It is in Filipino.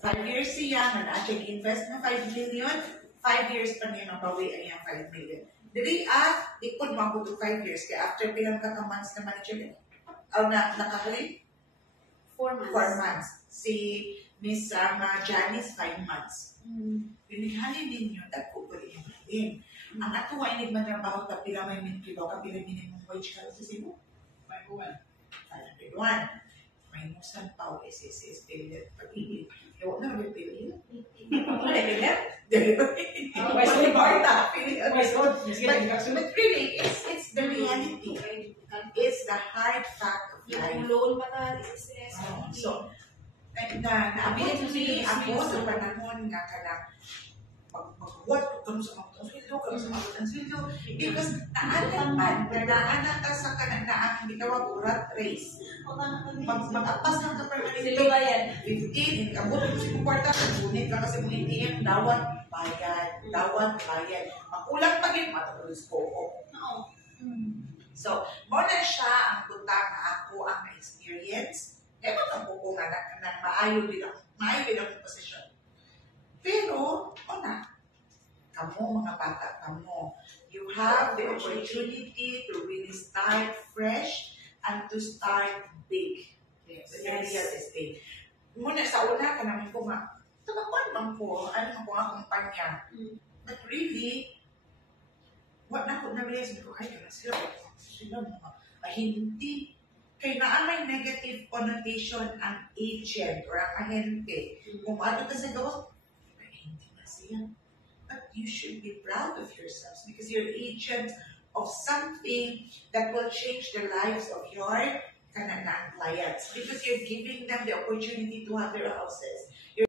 5 years siya, na invest na 5 million, 5 years pa niya mabawi ang iyang 5 million. Dili ikod mo to 5 years, kaya after pilang months naman siya, nakahali? 4 months. 4 months. Si Miss Janice, 5 months. Pinighalin ninyo, dagko ba yung halin. Ang ato ay nagmantrabaho ka pila may minkido ka pila minimum wage ka sa Cebu? 501. May musan pa o SSS pilit pag-ibig. Ewan na rin pilit. Ano na pilit? But really, it's the reality. It's the hard fact of life. Loan pa ta, SSS. So, naabot ni ako sa panahon nga kanang mag-what kung sa mga sweldo, kung sa mga sweldo, because naanan ka sa kanang ang gitawag urat race. Mag-apas lang ka permanente. 15, kabot mo si kuwarta, ngunit ka kasi mong ATM, dawat bayad. Makulang pa rin, matapos ko. So, muna siya ang punta na ako ang na-experience. Ewan ang buko nga na maayo din ang posisyon. Pero, kamo mga bata, you have the opportunity to really start fresh and to start big. Yes. Real estate. Muna sa una ka namin ko tagapan lang ko, ang kumpanya. But really, what na ko na-realize ko, sila mga hindi. Kaya naamay negative connotation ang agent or ang ahente. Kung ano ka sa gawa, hindi na siya. But you should be proud of yourselves because you're agent of something that will change the lives of your clients because you're giving them the opportunity to have their houses.